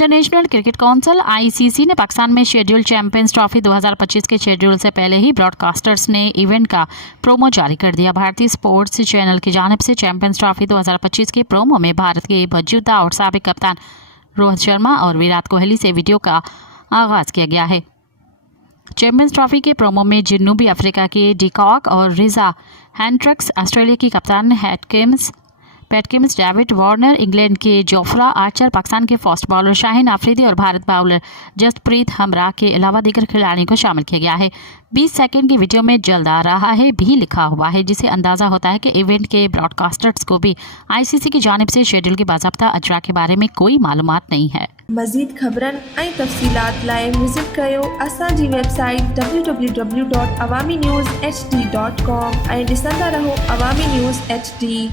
International cricket council (ICC) ने पाकिस्तान में schedule champions trophy 2025 के शेड्यूल से पहले ही ब्रॉडकास्टर्स ने इवेंट का प्रोमो जारी कर दिया। भारतीय स्पोर्ट्स चैनल की जानिब से चैंपियंस ट्रॉफी 2025 के प्रोमो में भारत के मौजूदा और साबिक कप्तान रोहित शर्मा और विराट कोहली से वीडियो का आगाज किया गया है। चैंपियंस ट्रॉफी के प्रोमो में जनूबी अफ्रीका के डिकॉक और रिजा हैंड्रिक्स, ऑस्ट्रेलिया की कप्तान पैटकिंस, डेविड वार्नर, इंग्लैंड के जोफ्रा आर्चर, पाकिस्तान के फास्ट बॉलर शाहीन आफरीदी और भारत बाउलर जसप्रीत बुमराह के अलावा दीगर खिलाड़ियों को शामिल किया गया है। 20 सेकंड की वीडियो में जल्द आ रहा है भी लिखा हुआ है, जिससे अंदाजा होता है कि इवेंट के ब्रॉडकास्टर्स को भी ICC की जानिब से शेड्यूल के बाज़ाब्ता अजरा के बारे में कोई मालूमात नहीं है। मज़ीद ख़बरनि ऐं तफ़सीलात लाइ विज़िट कयो असांजी वेबसाइट www.awamiNewsHD.com ऐं ॾिसंदा रहो अवामी न्यूज़ HD।